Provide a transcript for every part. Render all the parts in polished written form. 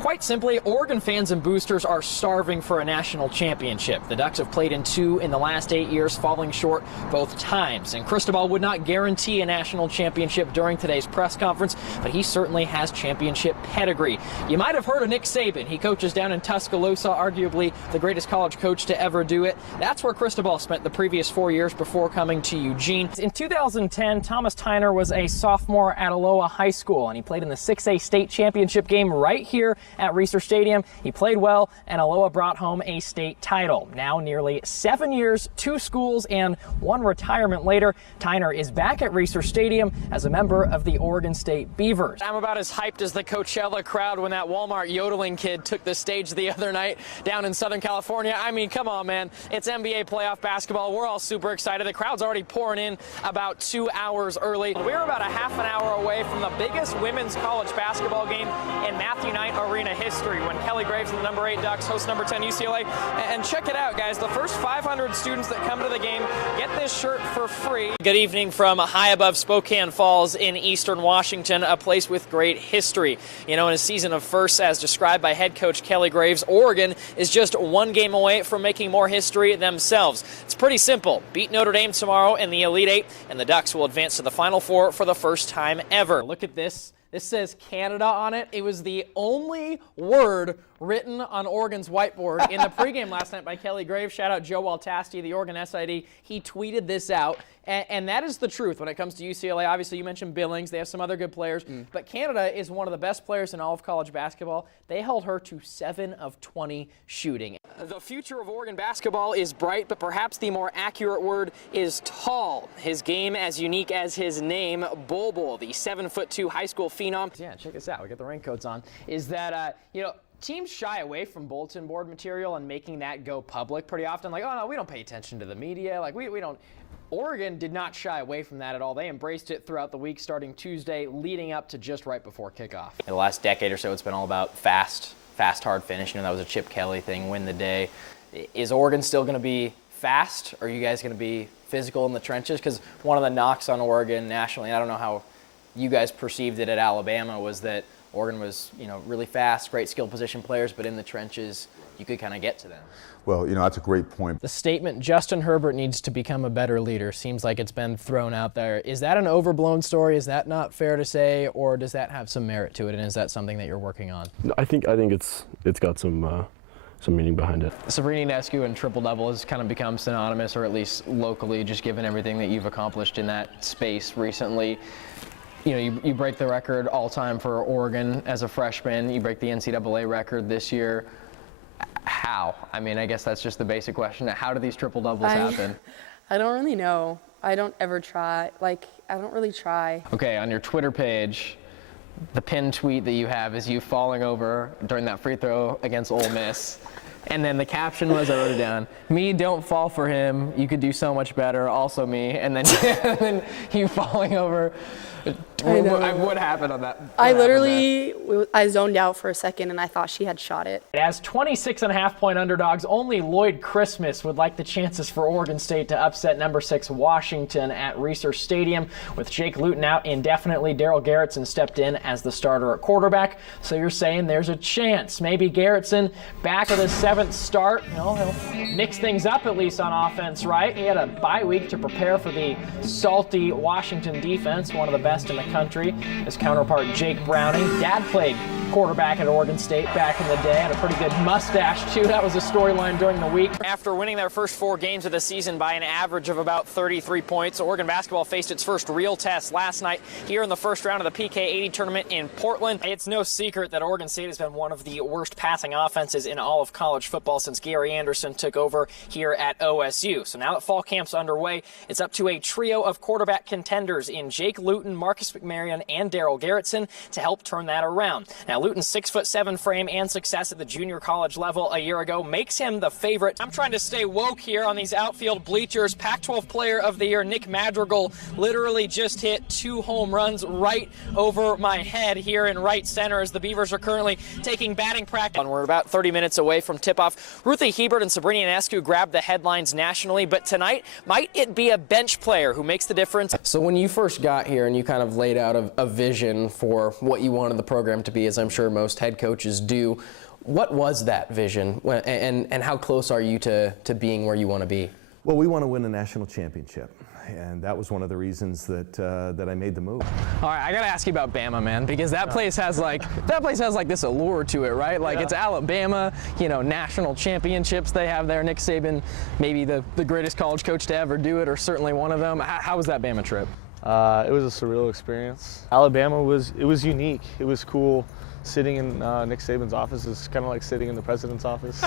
Quite simply, Oregon fans and boosters are starving for a national championship. The Ducks have played in 2 in the last 8 years, falling short both times. And Cristobal would not guarantee a national championship during today's press conference, but he certainly has championship pedigree. You might have heard of Nick Saban. He coaches down in Tuscaloosa, arguably the greatest college coach to ever do it. That's where Cristobal spent the previous 4 years before coming to Eugene. In 2010, Thomas Tyner was a sophomore at Aloha High School, and he played in the 6A state championship game right here at Reser Stadium. He played well, and Aloha brought home a state title. Now, nearly 7 years, 2 schools, and 1 retirement later, Tyner is back at Reser Stadium as a member of the Oregon State Beavers. I'm about as hyped as the Coachella crowd when that Walmart yodeling kid took the stage the other night down in Southern California. I mean, come on, man. It's NBA playoff basketball. We're all super excited. The crowd's already pouring in about 2 hours early. We're about a half an hour away from the biggest women's college basketball game in Matthew Knight Arena history when Kelly Graves and the number 8 Ducks host number 10 UCLA. And check it out, guys. The first 500 students that come to the game get this shirt for free. Good evening from high above Spokane Falls in eastern Washington, a place with great history. You know, in a season of firsts, as described by head coach Kelly Graves, Oregon is just 1 game away from making more history themselves. It's pretty simple. Beat Notre Dame tomorrow in the Elite Eight, and the Ducks will advance to the Final Four for the first time ever. Look at this. This says Canada on it. It was the only word written on Oregon's whiteboard in the pregame last night by Kelly Graves. Shout out Joe Waltasti, the Oregon SID. He tweeted this out. And that is the truth when it comes to UCLA. Obviously, you mentioned Billings. They have some other good players. But Canada is one of the best players in all of college basketball. They held her to 7 of 20 shooting. The future of Oregon basketball is bright, but perhaps the more accurate word is tall. His game as unique as his name, Bol Bol, the 7'2" high school phenom. Yeah, check this out. We got the raincoats on. Is that, teams shy away from bulletin board material and making that go public pretty often. Like, oh, no, we don't pay attention to the media. Like, we don't. Oregon did not shy away from that at all. They embraced it throughout the week, starting Tuesday, leading up to just right before kickoff. In the last decade or so, it's been all about fast, hard finish. You know, that was a Chip Kelly thing, win the day. Is Oregon still going to be fast? Or are you guys going to be physical in the trenches? Because one of the knocks on Oregon nationally, and I don't know how you guys perceived it at Alabama, was that Oregon was, really fast, great skill position players, but in the trenches, you could kind of get to them. Well, that's a great point. The statement, Justin Herbert needs to become a better leader, seems like it's been thrown out there. Is that an overblown story? Is that not fair to say, or does that have some merit to it, and is that something that you're working on? No, I think it's got some meaning behind it. Sabrina Ionescu and triple-double has kind of become synonymous, or at least locally, just given everything that you've accomplished in that space recently. You break the record all-time for Oregon as a freshman. You break the NCAA record this year. How? I mean, I guess that's just the basic question. How do these triple-doubles happen? I don't really know. I don't ever try. I don't really try. Okay, on your Twitter page, the pinned tweet that you have is you falling over during that free throw against Ole Miss. And then the caption was, I wrote it down, me, don't fall for him. You could do so much better. Also me. And then you falling over. What happened on that? I zoned out for a second and I thought she had shot it. As 26.5-point underdogs, only Lloyd Christmas would like the chances for Oregon State to upset number 6 Washington at Reser Stadium. With Jake Luton out indefinitely, Darrell Garretson stepped in as the starter at quarterback. So you're saying there's a chance. Maybe Garretson back with his 7th start. He'll mix things up at least on offense, right? He had a bye week to prepare for the salty Washington defense, one of the best in the country. His counterpart Jake Browning, dad played quarterback at Oregon State back in the day, had a pretty good mustache too. That was a storyline during the week. After winning their first 4 games of the season by an average of about 33 points, Oregon basketball faced its first real test last night here in the first round of the PK80 tournament in Portland. It's no secret that Oregon State has been one of the worst passing offenses in all of college football since Gary Anderson took over here at OSU. So now that fall camp's underway, it's up to a trio of quarterback contenders in Jake Luton, Marcus McMaryion, and Darrell Garretson to help turn that around. Now, Luton's 6'7" frame and success at the junior college level a year ago makes him the favorite. I'm trying to stay woke here on these outfield bleachers. Pac-12 Player of the Year Nick Madrigal literally just hit 2 home runs right over my head here in right center as the Beavers are currently taking batting practice. And we're about 30 minutes away from tip tip-off. Ruthie Hebert and Sabrina Ionescu grabbed the headlines nationally, but tonight, might it be a bench player who makes the difference? So when you first got here and you kind of laid out a vision for what you wanted the program to be, as I'm sure most head coaches do, what was that vision, and how close are you to being where you want to be? Well, we want to win a national championship, and that was one of the reasons that that I made the move. All right, I gotta ask you about Bama, man, because that place has like this allure to it, right? Like it's Alabama, you know, national championships they have there. Nick Saban, maybe the greatest college coach to ever do it, or certainly one of them. How was that Bama trip? It was a surreal experience. Alabama was unique. It was cool. Sitting in Nick Saban's office is kind of like sitting in the president's office.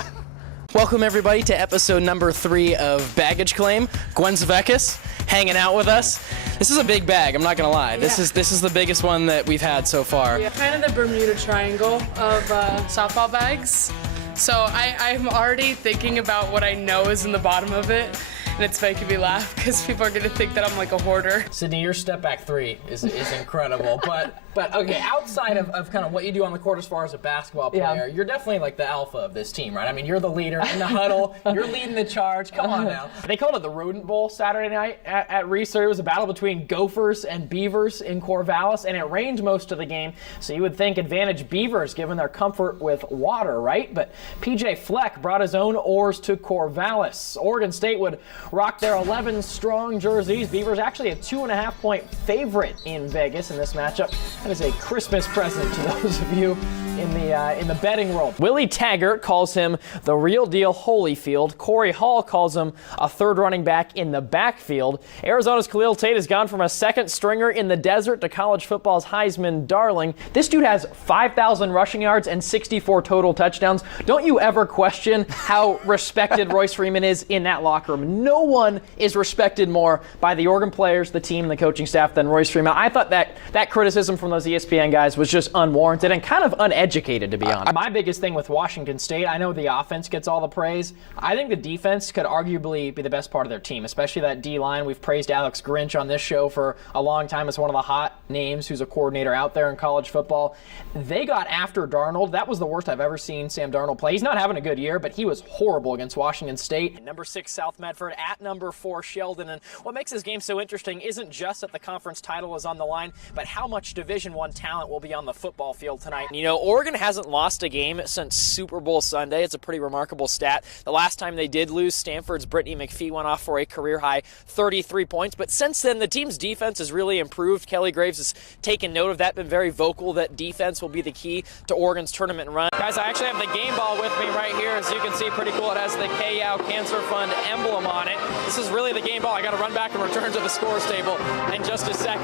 Welcome everybody to episode number 3 of Baggage Claim. Gwen Zvekis hanging out with us. This is a big bag, I'm not gonna lie. This is the biggest one that we've had so far. Yeah, kind of the Bermuda Triangle of softball bags. So I'm already thinking about what I know is in the bottom of it. And it's making me laugh because people are going to think that I'm like a hoarder. Sydney, your step back 3 is incredible. But okay, outside of kind of what you do on the court as far as a basketball player, you're definitely like the alpha of this team, right? I mean, you're the leader in the huddle. You're leading the charge. Come on now. They called it the Rodent Bowl Saturday night at Reese. It was a battle between Gophers and Beavers in Corvallis, and it rained most of the game. So you would think advantage Beavers given their comfort with water, right? But PJ Fleck brought his own oars to Corvallis. Oregon State would rock their 11-strong jerseys. Beavers actually a 2.5-point favorite in Vegas in this matchup. That is a Christmas present to those of you in the betting world. Willie Taggart calls him the real deal Holyfield. Corey Hall calls him a third running back in the backfield. Arizona's Khalil Tate has gone from a second stringer in the desert to college football's Heisman darling. This dude has 5,000 rushing yards and 64 total touchdowns. Don't you ever question how respected Royce Freeman is in that locker room? No one is respected more by the Oregon players, the team, the coaching staff than Royce Freeman. I thought that criticism from those ESPN guys was just unwarranted and kind of uneducated, to be honest. My biggest thing with Washington State, I know the offense gets all the praise. I think the defense could arguably be the best part of their team, especially that D-line. We've praised Alex Grinch on this show for a long time as one of the hot names who's a coordinator out there in college football. They got after Darnold. That was the worst I've ever seen Sam Darnold play. He's not having a good year, but he was horrible against Washington State. Number 6 South Medford at number 4 Sheldon. And what makes this game so interesting isn't just that the conference title is on the line, but how much Division I talent will be on the football field tonight. You know, Oregon hasn't lost a game since Super Bowl Sunday. It's a pretty remarkable stat. The last time they did lose, Stanford's Brittany McPhee went off for a career-high 33 points. But since then, the team's defense has really improved. Kelly Graves has taken note of that, been very vocal that defense will be the key to Oregon's tournament run. Guys, I actually have the game ball with me right here. As you can see, pretty cool. It has the KYAO Cancer Fund emblem on it. This is really the game ball. I got to run back and return to the scores table in just a second.